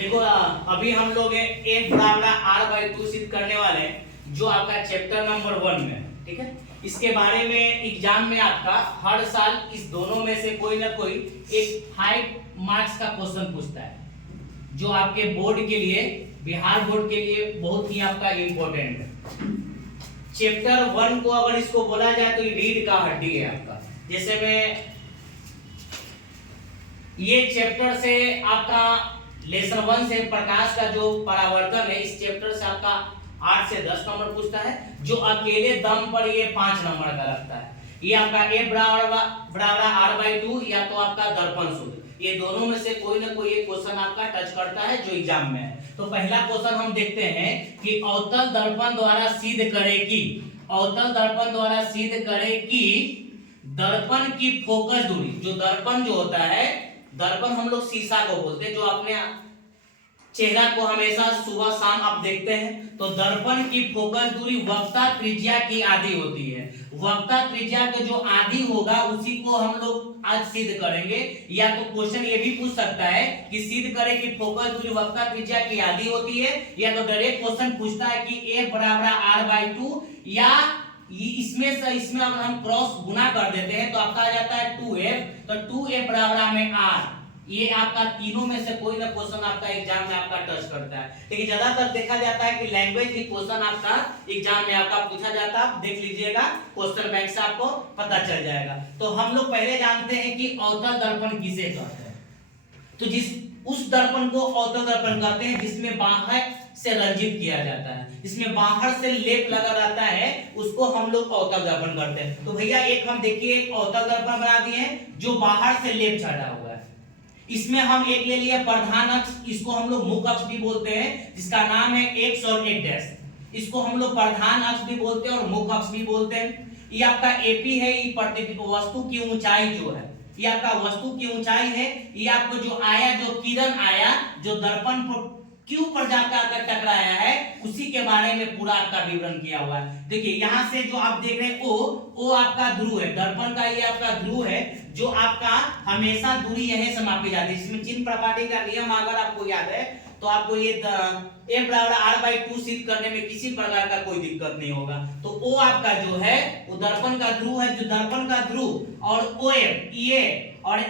देखो अभी हम लोग एक बराबर r/2 सिद्ध करने वाले हैं जो आपका चैप्टर नंबर 1 में, ठीक है। इसके बारे में एग्जाम में आपका हर साल इस दोनों में से कोई ना कोई एक 5 मार्क्स का क्वेश्चन पूछता है जो आपके बोर्ड के लिए, बिहार बोर्ड के लिए बहुत ही आपका इम्पोर्टेंट है। चैप्टर 1 को अगर इसको बोला जाए तो ये रीढ़ का हड्डी है आपका। जैसे मैं ये चैप्टर से आपका लेसन 1 से प्रकाश का जो परावर्तन है, इस चैप्टर से आपका 8 से 10 नंबर पूछता है, जो अकेले दम पर ये 5 नंबर का लगता है। ये आपका a बराबर r/2 या तो आपका दर्पण सूत्र, ये दोनों में से कोई ना कोई एक क्वेश्चन आपका टच करता है जो एग्जाम में है। तो पहला क्वेश्चन हम देखते हैं कि अवतल दर्पण द्वारा सिद्ध करे कि, अवतल दर्पण द्वारा सिद्ध करे कि दर्पण की फोकस दूरी, जो दर्पण जो होता है, दर्पण हम लोग शीशा को बोलते हैं, जो अपने चेहरा को हमेशा सुबह शाम आप देखते हैं, तो दर्पण की फोकस दूरी वक्रता त्रिज्या की आधी होती है। वक्रता त्रिज्या का जो आधी होगा उसी को हम लोग आज सिद्ध करेंगे। या तो क्वेश्चन ये भी पूछ सकता है कि सिद्ध करें कि फोकस दूरी वक्रता त्रिज्या की आधी होती है, या तो डायरेक्ट क्वेश्चन पूछता है कि a बराबर r/2, या इसमें से इसमें अगर हम क्रॉस गुना कर देते हैं तो आपका आ जाता है 2f, तो 2f बराबर में r। ये आपका तीनों में से कोई ना क्वेश्चन आपका एग्जाम में आपका टच करता है। लेकिन ज्यादातर देखा जाता है कि लैंग्वेज की क्वेश्चन आपका एग्जाम में आपका पूछा जाता है। देख लीजिएगा क्वेश्चन बैंक से आपको पता चल जाएगा। तो हम लोग पहले जानते हैं कि अवतल दर्पण किसे कहते हैं। तो जिस उस दर्पण को अवतल दर्पण कहते हैं जिसमें बाहर से रंजित किया जाता है, जिसमें बाहर से लेप लगा रहता है, उसको हम लोग अवतल दर्पण करते हैं। तो भैया एक हम देखिए एक अवतल दर्पण बना दिए हैं जो बाहर से लेप चढ़ा हुआ है। इसमें हम एक ले लिए प्रधान अक्ष, इसको हम लोग मुख्य अक्ष भी बोलते हैं, जिसका नाम है x और 1 डैश। इसको हम लोग प्रधान अक्ष भी बोलते हैं और मुख्य अक्ष भी बोलते हैं। ये आपका एपी है, ये वस्तु की ऊंचाई जो है, ये आपका वस्तु की ऊंचाई है। ये आपको जो आया, जो किरण आया, जो दर्पण पर क्यों पर जाकर आकर टकराया है, उसी के बारे में पूरा आपका विवरण किया हुआ है। देखिए यहाँ से जो आप देख रहे हैं ओ आपका ध्रुव है, दर्पण का ये आपका ध्रुव है, जो आपका हमेशा दूरी यहीं से मापी जाती है। इसमें चिन्ह प्रपाटी का नियम अगर आपको याद है तो आपको ये a बराबर r/2 सिद्ध करने में किसी प्रकार का कोई दिक्कत नहीं होगा। तो ओ आपका जो है वो दर्पण का ध्रुव है, जो दर्पण का ध्रुव और OF ये और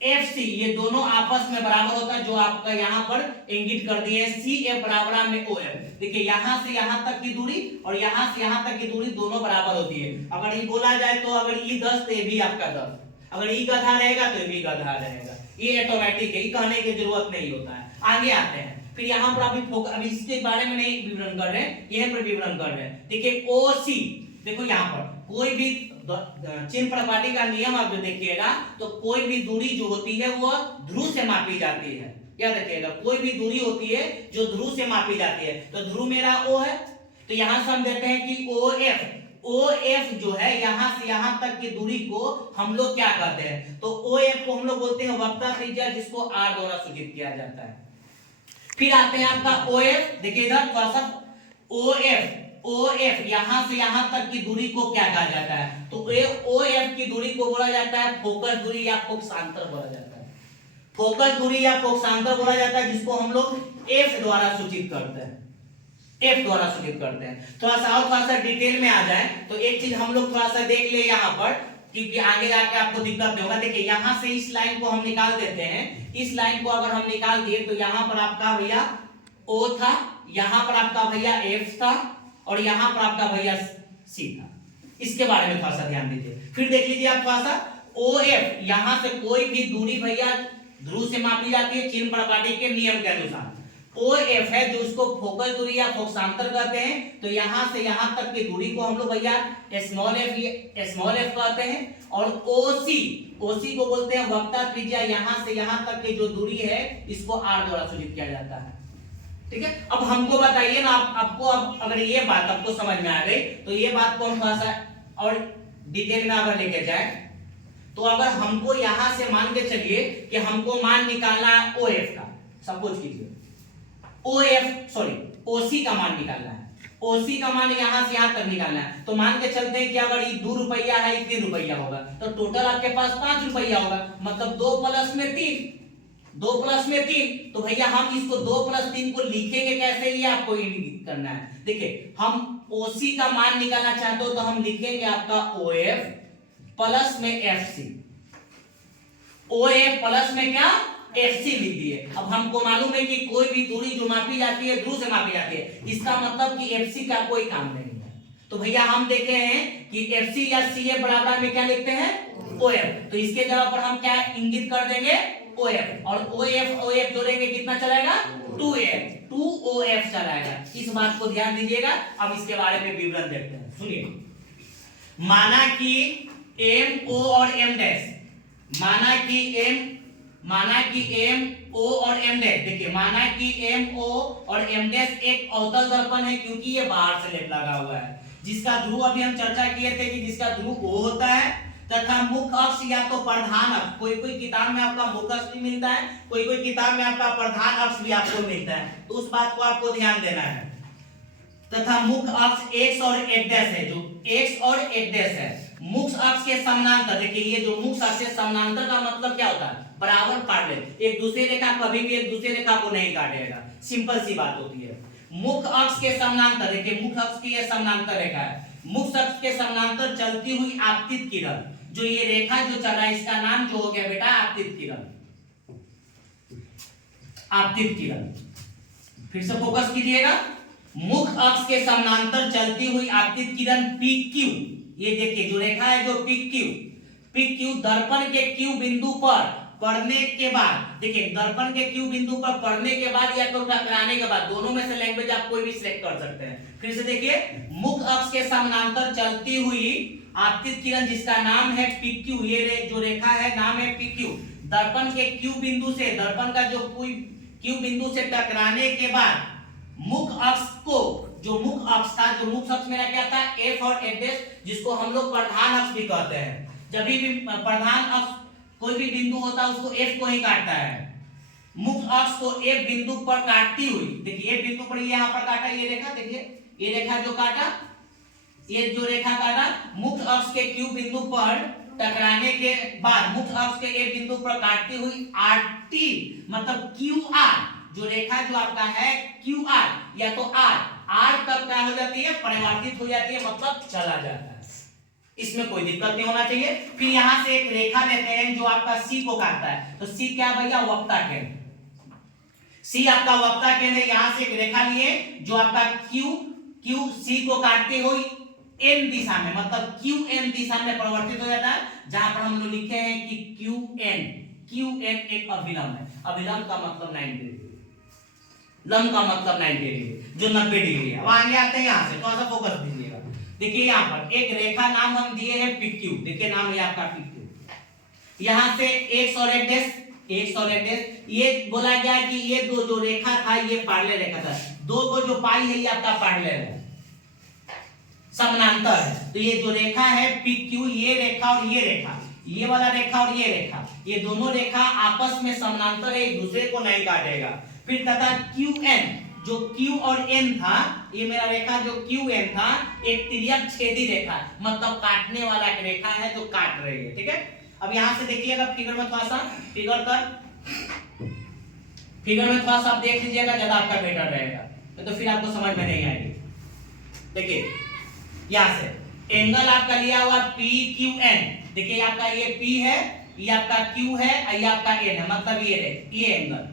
FC ये दोनों आपस में बराबर होता है, जो आपका यहाँ पर इंगित कर दिए CF बराबर में OF। देखिए यहाँ से यहाँ तक की दूरी और यहाँ से यहाँ तक की दूरी दोनों बराबर होती है। अगर ये बोला जाए तो अगर ये 10 तो ये भी आपका 10, अगर ये गधा रहेगा तो ये भी गधा रहेगा। ये ऑटोमेटिक है, ये कहने की जरूरत नहीं होता है। आगे आते हैं, फिर यहाँ पर अभी इसके बारे में नहीं विवरण कर रहे हैं, यहीं पर विवरण कर रहे हैं। देखिए OC, देखो यहाँ पर कोई भी चिन्ह प्रपाटी का नियम आप जो देखिएगा तो कोई भी दूरी जो होती है वो ध्रुव से मापी जाती है। याद रखिएगा कोई भी दूरी होती है जो ध्रुव से मापी जाती है। तो ध्रुव मेरा O है, तो यहाँ से हम देते हैं कि OF जो है यहाँ से यहाँ तक की दूरी को हम लोग क्या कहते हैं, तो OF को हम लोग बोलते हैं वक्रता त्रिज्या, जिसको R द्वारा सूचित किया जाता है। फिर आते हैं आपका OF, देखिए इधर थोड़ा सा OF यहाँ से यहाँ तक की दूरी को क्या कहा जाता है, तो OF की दूरी को बोला जाता है फोकस दूरी या फोकसांतर बोला जाता है। फोकस दूरी या फोकसांतर बोला जाता है, जिसको हम लोग F द्वारा सूचित करते हैं, F द्वारा सूचित करते हैं। थोड़ा सा डिटेल में आ जाए तो एक चीज हम लोग थोड़ा सा देख ले यहाँ पर, क्योंकि आगे जाके आपको दिक्कत नहीं होगा। देखिए यहाँ से इस लाइन को हम निकाल देते हैं, इस लाइन को अगर हम निकाल दिए तो यहाँ पर आपका भैया O था, यहाँ पर आपका भैया F था और यहाँ पर आपका भैया C था। इसके बारे में थोड़ा सा ध्यान दीजिए। फिर देख लीजिए आप थोड़ा सा OF, यहाँ से कोई भी दूरी भैया ध्रुव से मापी जाती है चिन्ह प्रपाटी के नियम के अनुसार। OF है जो उसको फोकस दूरी या फोकसांतर कहते हैं, तो यहाँ से यहाँ तक की दूरी को हम लोग भैया स्मॉल f कहते हैं। और OC को बोलते हैं वक्रता त्रिज्या, यहाँ से यहाँ तक की जो दूरी है इसको R द्वारा सूचित किया जाता है। ठीक है, अब हमको बताइए ना, आपको अब अगर ये बात आपको समझ में आ गई तो ये बात को हम थोड़ा सा और डिटेल में अगर लेके जाए तो अगर हमको यहाँ से मान के चलिए कि हमको मान निकालना है OF का, सपोज कीजिए OC का मान निकालना है, OC का मान यहाँ से यहाँ तक निकालना है। तो मान के चलते हैं कि अगर ये 2 रुपया है, 3 रुपया होगा, तो टोटल आपके पास 5 रुपया होगा, मतलब 2 + 3। 2 प्लस में 3, तो भैया हम इसको 2 प्लस 3 को लिखेंगे कैसे, ये आपको इंडिकेट करना है। देखिए हम OC का मान निकालना चाहते हो तो हम लिखेंगे आपका OF प्लस में FC, OF प्लस में क्या FC लिख दिए। अब हमको मालूम है कि कोई भी दूरी जो मापी जाती है ध्रुव से मापी जाती है, इसका मतलब कि FC का कोई काम नहीं है। तो भैया हम देखे हैं कि FC या CF बराबर में क्या लिखते हैं OF, तो इसके जगह पर हम क्या इंगित कर देंगे OF, और OF जोड़ेंगे कितना चलाएगा 2F, 2OF चलाएगा। इस बात को ध्यान दीजिएगा। अब इसके बारे में विवरण देखते हैं, सुनिए। माना कि MO और M डैश, माना कि MO और M डैश, देखिए माना कि MO और M डैश एक अवतल दर्पण है, क्योंकि ये बाहर से लेप लगा हुआ है, जिसका ध्रुव अभी हम चर्चा किए थे कि जिसका ध्रुव O होता है तथा मुख्य अक्ष या तो प्रधान अक्ष, कोई कोई किताब में आपका मुख्य अक्ष भी मिलता है, कोई कोई किताब में आपका प्रधान अक्ष भी आपको मिलता है, तो उस बात को आपको ध्यान देना है। तथा मुख्य अक्ष x और एक डैश है, जो x और एक डैश है मुख्य अक्ष के समानांतर। देखिए ये जो मुख्य अक्ष के समानांतर का मतलब क्या होता है, बराबर पैरेलल, एक दूसरी रेखा कभी भी एक दूसरी रेखा को नहीं काटेगा, सिंपल सी बात होती है। मुख्य अक्ष के समानांतर, देखिए मुख्य अक्ष की ये समानांतर रेखा है, मुख्य अक्ष के समानांतर चलती हुई आपतित किरण, जो ये रेखा जो चल रहा है इसका नाम जो हो गया बेटा आपतित किरण, आपतित किरण। फिर से फोकस कीजिएगा, मुख्य अक्ष के समानांतर चलती हुई आपतित किरण PQ, ये देखिए जो रेखा है जो PQ दर्पण के Q बिंदु पर पड़ने के बाद, देखिए दर्पण के Q बिंदु पर पड़ने के बाद या तो टकराने के बाद, दोनों में से लैंग्वेज आप कोई भी सिलेक्ट कर सकते हैं। फिर से देखिए, मुख्य अक्ष के समानांतर चलती हुई आपतित किरण जिसका नाम है PQ, ये जो रेखा है नाम है PQ, दर्पण के Q बिंदु से, दर्पण का जो Q बिंदु से टकराने के बाद मुख्य अक्ष को, जो मुख्य अक्ष था, जो मुख्य अक्ष मेरा क्या था F और F', जिसको हम लोग प्रधान अक्ष भी कहते हैं। जब भी प्रधान अक्ष कोई भी बिंदु होता है उसको F को ही काटता है। मुख्य अक्ष को F बिंदु पर काटती हुई, देखिए F बिंदु पर यहाँ पर काटा, ये रेखा देखिए, ये रेखा जो काटा, ये जो रेखा काटा मुख्य अक्ष के Q बिंदु पर टकराने के बाद मुख्य अक्ष के A बिंदु पर काटती हुई RT मतलब QR, जो रेखा जो आपका है QR या तो R तक क्या हो जाती है, परिवर्तित हो जाती है, मतलब चला जाता है। इसमें कोई दिक्कत नहीं होना चाहिए। फिर यहां से एक रेखा लेते हैं जो आपका C को काटता है, तो C क्या भैया वक्ता केंद्र, C आपका वक्ता केंद्र। यहां से एक रेखा लिए जो आपका QC को काटते हुई M दिशा में, मतलब QM दिशा में परिवर्तित हो जाता है, जहां पर हम लोग लिखे हैं कि QN एक अभिलंब है, अभिलंब का मतलब 90 डिग्री, लंब का मतलब 90 डिग्री, जो 90 डिग्री है। अब आगे आते हैं, यहां से थोड़ा सा फोकस दीजिएगा। देखिए यहाँ पर एक रेखा नाम हम दिए हैं PQ, देखिए नाम है आपका PQ। यहां से x और एक डैश, ये बोला गया कि ये दो जो रेखा था ये पैरेलल रेखा था, दो को जो पाई है ये आपका पैरेलल है, समानांतर है। तो ये जो रेखा है PQ, ये रेखा और ये रेखा, ये वाला रेखा और ये रेखा, ये दोनों रेखा आपस में समानांतर है, एक दूसरे को नहीं काटेगा। फिर तथा QN, जो Q और N था, ये मेरा रेखा जो QN था एक तिर्यक छेदी रेखा, मतलब काटने वाला एक रेखा है जो काट रही है, ठीक है। अब यहां से देखिएगा फिगर में थोड़ा सा, फिगर में थोड़ा सा आप देख लीजिएगा, ज्यादा आपका बेटर रहेगा, तो फिर आपको समझ में नहीं आएगी। देखिए यहां से एंगल आपका लिया हुआ PQN, देखिए आपका ये P है, ये आपका Q है, ये आपका N है, मतलब ये एंगल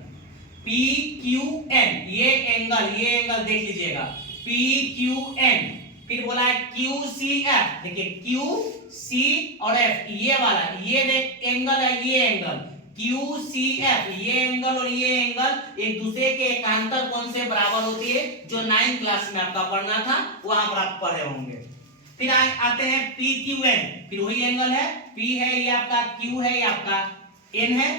PQN, ये एंगल देख लीजिएगा PQN। फिर बोला है QCF, देखिए QC और F, ये वाला ये एंगल है, ये एंगल QCF, ये एंगल और ये एंगल एक दूसरे के एकांतर कोण से बराबर होती है, जो 9th क्लास में आपका पढ़ना था, वहां पर आप पढ़े होंगे। फिर आते हैं PQN, फिर वही एंगल है, P है, ये आपका Q है, ये आपका N है,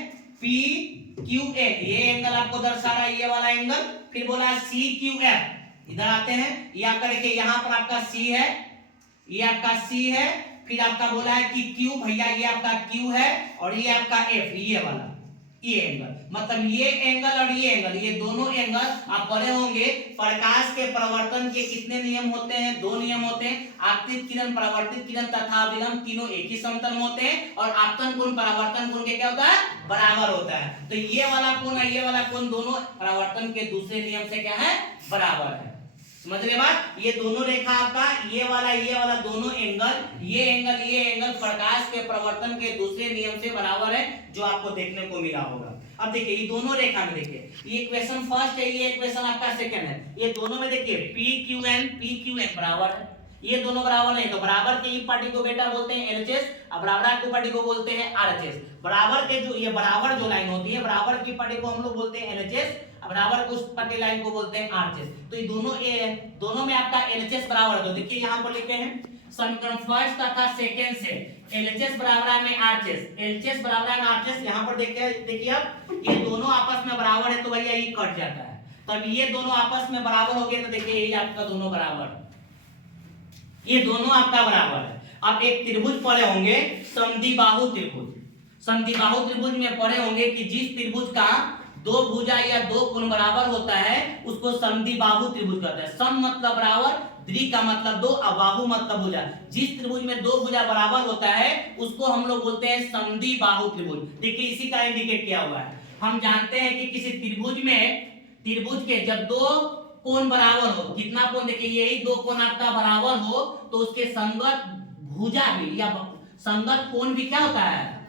PQN, ये एंगल आपको दर्शा रहा है, ये वाला एंगल। फिर बोला CQF, इधर आते हैं, ये आपका देखिए यहाँ पर आपका C है, ये आपका C है, फिर आपका बोला है कि Q, भैया ये आपका Q है और ये आपका F, ये वाला ये एंगल, मतलब ये एंगल और ये एंगल, ये दोनों एंगल आप पढ़े होंगे। प्रकाश के परावर्तन के कितने नियम होते हैं? 2 नियम होते हैं। आपतित किरण, परावर्तित किरण तथा अभिलंब तीनों एक ही समतल में होते हैं। और आपतन कोण, परावर्तन कोण के क्या होता है? बराबर होता है। तो ये वाला कोण और ये वाला कोण दोनों परावर्तन के दूसरे नियम से क्या है? बराबर है। समझ रहे बात? ये दोनों रेखा आपका, ये वाला दोनों एंगल, ये एंगल प्रकाश के परावर्तन के दूसरे नियम से बराबर है, जो आपको देखने को मिला होगा। अब देखिए ये दोनों रेखा में देखिए, ये इक्वेशन फर्स्ट है, ये इक्वेशन आपका सेकंड है। ये दोनों में देखिए PQN बराबर है, ये दोनों बराबर नहीं, तो बराबर के ई पार्टी को बेटा बोलते हैं LHS, और बराबर की पार्टी को बोलते हैं RHS। बराबर के जो ये बराबर जो लाइन होती है, बराबर की पार्टी को हम लोग बोलते हैं LHS, बराबर को उस पार्टी लाइन को बोलते हैं RHS। तो ये दोनों में आपका LHS बराबर है। तो देखिए यहाँ पर लिखे हैं समीकरण फर्स्ट तथा सेकंड से LHS बराबर में RHS, LHS बराबर में RHS। यहाँ पर देखिए आप, ये दोनों आपस में बराबर है, तो भैया ये कट जाता है। तब ये दोनों आपस में बराबर हो गए, तो देखिए ये आपका दोनों बराबर, ये दोनों आपका बराबर है। अब एक त्रिभुज पढ़े होंगे, समद्विबाहु त्रिभुज। समद्विबाहु त्रिभुज में पढ़े होंगे कि जिस त्रिभुज का 2 भुजा या 2 कोण बराबर होता है, उसको समद्विबाहु त्रिभुज कहते हैं। सम मतलब बराबर, द्वि का मतलब 2, और बाहु मतलब भुजा। जिस त्रिभुज में 2 भुजा बराबर होता है, उसको हम लोग बोलते हैं समद्विबाहु त्रिभुज। देखिए इसी का इंडिकेट किया हुआ है। हम जानते हैं कि किसी त्रिभुज के जब 2 कोण बराबर हो, कितना कोण? देखिए यही 2 कोण आपका बराबर हो, तो उसके संगत भुजा भी या संगत कोण भी क्या होता है?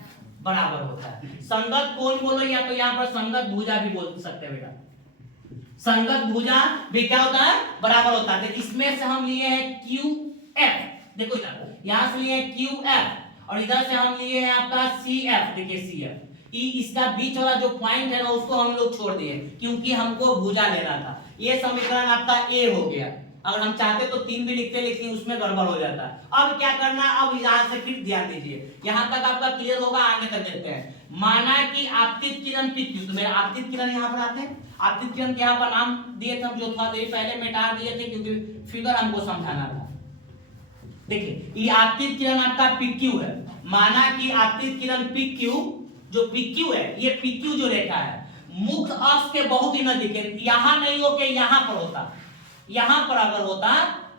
बराबर होता है। संगत कोण बोलो, या तो यहाँ पर संगत भुजा भी बोल सकते हैं बेटा। संगत भुजा भी क्या होता है? बराबर होता है। तो इसमें से हम लिए हैं QF, देखो इधर, यहाँ से लिए हैं QF, और इधर से हम लिए हैं आपका CF। देखिए CF, इसका बीच वाला जो पॉइंट है ना, उसको हम लोग छोड़ दिए, क्योंकि हमको भुजा लेना था। ये समीकरण आपका A हो गया। अगर हम चाहते तो 3 भी लिखते, लेकिन उसमें गड़बड़ हो जाता है। अब क्या करना, अब यहाँ से फिर ध्यान दीजिए, यहाँ तक आपका क्लियर होगा, आगे तक देखते हैं। माना कि आपतित किरण PQ, तो मेरा आपतित किरण यहाँ पर आते हैं। आपतित किरण के यहाँ पर नाम दिए थे हम, जो था पहले मिटा दिए थे, क्योंकि फिगर हमको समझाना था। देखिए ये आपतित किरण आपका PQ है। माना कि आपतित किरण PQ, जो PQ है, ये PQ जो रेखा है, मुख्य अक्ष के बहुत ही नजदीक है। यहाँ नहीं हो के यहाँ पर होता, यहाँ पर अगर होता,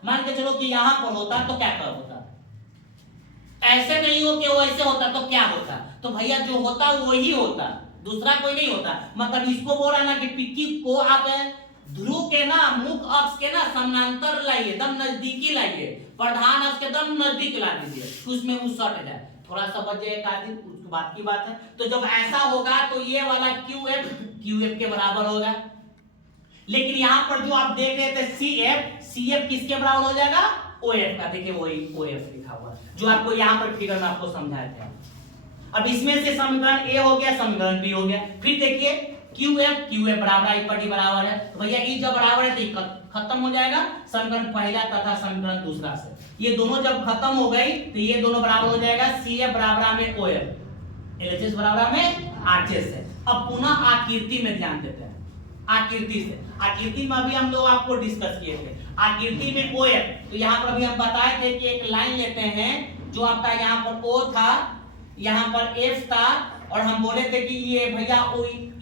मान के चलो कि यहाँ पर होता, तो क्या कर होता? ऐसे नहीं हो कि वो ऐसे होता, तो क्या होता? तो भैया जो होता वो ही होता, दूसरा कोई नहीं होता। मतलब इसको बोल रहा ना कि PQ को आप ध्रुव के ना, मुख्य अक्ष के ना समानांतर लाइए, एकदम नजदीकी लाइए, प्रधान अक्ष के एकदम नजदीक ला दीजिए, उसमें वो सट जाए। थोड़ा सा बच जाए, उसके बाद की बात है। तो जब ऐसा होगा, तो ये वाला QF के बराबर होगा। लेकिन यहाँ पर जो आप देख रहे थे CF किसके बराबर हो जाएगा? OF का। देखिए वही OF लिखा हुआ है, जो आपको यहाँ पर फिगर में आपको समझाया था। अब इसमें से समीकरण A हो गया, समीकरण B हो गया। फिर देखिए QF बराबर I पट्टी बराबर है, तो भैया ये जब बराबर है तो खत्म हो जाएगा समीकरण पहला तथा समीकरण दूसरा से। ये दोनों जब खत्म हो गई, तो ये दोनों बराबर हो जाएगा CF बराबर में OF, LHS बराबर में RHS है। अब पुनः आकृति में ध्यान देते हैं। आकृति में अभी हम लोग आपको डिस्कस किए थे। आकृति में OF, तो यहाँ पर अभी हम बताए थे कि एक लाइन लेते हैं, जो आपका यहाँ पर O था, यहाँ पर F था, और हम बोले थे कि ये भैया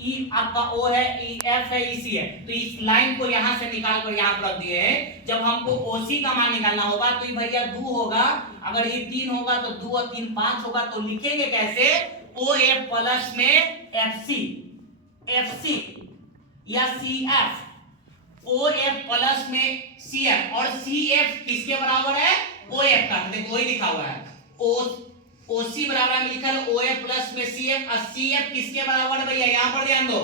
E आपका O है, F है, EC है। तो इस लाइन को यहाँ से निकाल कर यहाँ पर रख दिए हैं। जब हमको OC का मान निकालना होगा, तो ये भैया 2 होगा, अगर ये 3 होगा तो 2 और 3 5 होगा। तो लिखेंगे कैसे? OF प्लस में FC या CF, OF प्लस में CF, और CF किसके बराबर है? OF का। देखो वही लिखा हुआ है, OC बराबर में लिखा है OF प्लस में CF, और CF किसके बराबर है भैया? यहाँ पर ध्यान दो,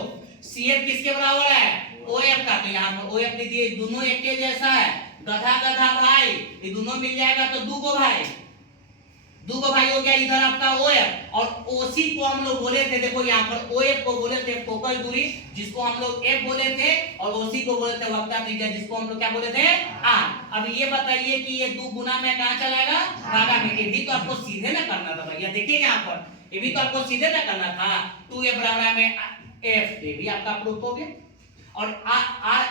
CF किसके बराबर है? OF का। तो यहाँ पर OF लिख दिए, दोनों एक के जैसा है, गधा भाई, ये दोनों मिल जाएगा तो 2 गो भाई हो गया। इधर आपका OF और OC को हम लोग बोले थे, देखो यहाँ पर OF को बोले थे फोकल दूरी, जिसको हम लोग F बोले थे, और OC को बोले थे वक्रता त्रिज्या, जिसको हम लोग क्या बोले थे? R। अब ये बताइए कि ये 2 गुना में कहाँ चलाएगा? भागा में। ये भी तो आपको सीधे ना करना था भैया, देखिए यहाँ पर, ये भी तो आपको सीधे ना करना था। 2F बराबर में F, ये भी आपका प्रूफ हो गया, और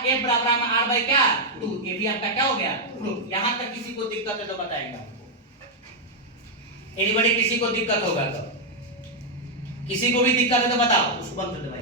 F बराबर में R बाई क्या? 2, ये भी आपका क्या हो गया? प्रूफ। यहाँ तक किसी को दिक्कत है तो बताएगा, एनीबॉडी? किसी को दिक्कत होगा तो, किसी को भी दिक्कत है तो बताओ, उसको बंद कर दे भाई।